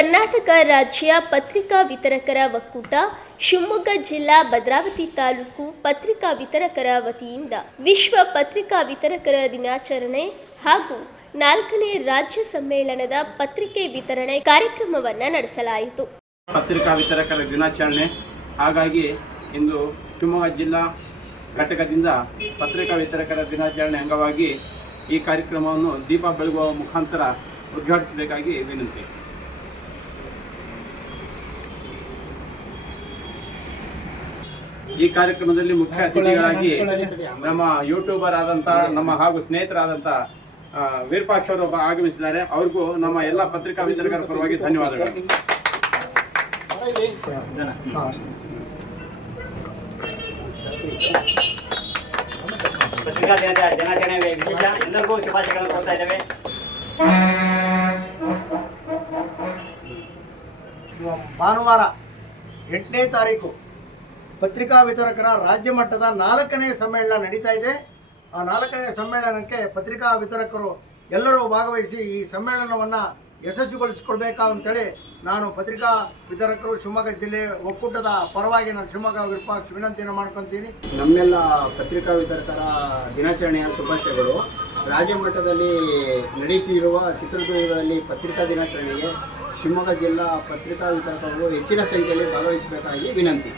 ಕರ್ನಾಟಕ ರಾಜ್ಯ ಪತ್ರಿಕಾ ವಿತರಕರ ಒಕ್ಕೂಟ ಶಿವಮೊಗ್ಗ ಜಿಲ್ಲಾ ಭದ್ರಾವತಿ ತಾಲೂಕು ಪತ್ರಿಕಾ ವಿತರಕರ ವತಿಯಿಂದ ವಿಶ್ವ ಪತ್ರಿಕಾ ವಿತರಕರ ದಿನಾಚರಣೆ ಹಾಗೂ 4ನೇ ರಾಜ್ಯ ಸಮ್ಮೇಳನದ ಪತ್ರಿಕೆ ವಿತರಣೆ ಕಾರ್ಯಕ್ರಮವನ್ನು ನಡೆಸಲಾಯಿತು. ಪತ್ರಿಕಾ ವಿತರಕರ ದಿನಾಚರಣೆ ಹಾಗಾಗಿ ಇಂದು ಶಿವಮೊಗ್ಗ ಜಿಲ್ಲಾ ಘಟಕದಿಂದ ಪತ್ರಿಕಾ ವಿತರಕರ ದಿನಾಚರಣೆ ಅಂಗವಾಗಿ ಈ ಕಾರ್ಯಕ್ರಮವನ್ನು ದೀಪ ಬೆಳಗುವ ಮುಖಾಂತರ ಉದ್ಘಾಟಿಸಬೇಕಾಗಿ ವಿನಂತಿ. ಈ ಕಾರ್ಯಕ್ರಮದಲ್ಲಿ ಮುಖ್ಯ ಅತಿಥಿಗಳಾಗಿ ನಮ್ಮ ಯೂಟ್ಯೂಬರ್ ಆದಂಥ ನಮ್ಮ ಹಾಗೂ ಸ್ನೇಹಿತರಾದಂಥ ವೀರಪಾಕ್ಷ ಅವರು ಆಗಮಿಸಿದ್ದಾರೆ. ಅವ್ರಿಗೂ ನಮ್ಮ ಎಲ್ಲ ಪತ್ರಿಕಾ ವಿತರಕರ ಪರವಾಗಿ ಧನ್ಯವಾದಗಳು. ಪತ್ರಿಕಾ ದಿನಾಚರಣೆ ವಿಶೇಷ ಎಲ್ಲರಿಗೂ ಶುಭಾಶಯಗಳನ್ನು ಕೊಡ್ತಾ ಇದ್ದೇವೆ. ಭಾನುವಾರ 8ನೇ ತಾರೀಕು ಪತ್ರಿಕಾ ವಿತರಕರ ರಾಜ್ಯ ಮಟ್ಟದ 4ನೇ ಸಮ್ಮೇಳನ ನಡೀತಾ ಇದೆ. ಆ 4ನೇ ಸಮ್ಮೇಳನಕ್ಕೆ ಪತ್ರಿಕಾ ವಿತರಕರು ಎಲ್ಲರೂ ಭಾಗವಹಿಸಿ ಈ ಸಮ್ಮೇಳನವನ್ನು ಯಶಸ್ವಿಗೊಳಿಸಿಕೊಳ್ಬೇಕಾ ಅಂತೇಳಿ ನಾನು ಪತ್ರಿಕಾ ವಿತರಕರು ಶಿವಮೊಗ್ಗ ಜಿಲ್ಲೆ ಒಕ್ಕೂಟದ ಪರವಾಗಿ ನಾನು ಶಿವಮೊಗ್ಗ ವಿರೂಪಾಕ್ಷ ವಿನಂತಿಯನ್ನು ಮಾಡ್ಕೊತೀನಿ. ನಮ್ಮೆಲ್ಲ ಪತ್ರಿಕಾ ವಿತರಕರ ದಿನಾಚರಣೆಯ ಶುಭಾಶಯಗಳು. ರಾಜ್ಯ ಮಟ್ಟದಲ್ಲಿ ನಡೀತಿರುವ ಚಿತ್ರದುರ್ಗದಲ್ಲಿ ಪತ್ರಿಕಾ ದಿನಾಚರಣೆಗೆ ಶಿವಮೊಗ್ಗ ಜಿಲ್ಲಾ ಪತ್ರಿಕಾ ವಿತರಕರು ಹೆಚ್ಚಿನ ಸಂಖ್ಯೆಯಲ್ಲಿ ಭಾಗವಹಿಸಬೇಕಾಗಿ ವಿನಂತಿ.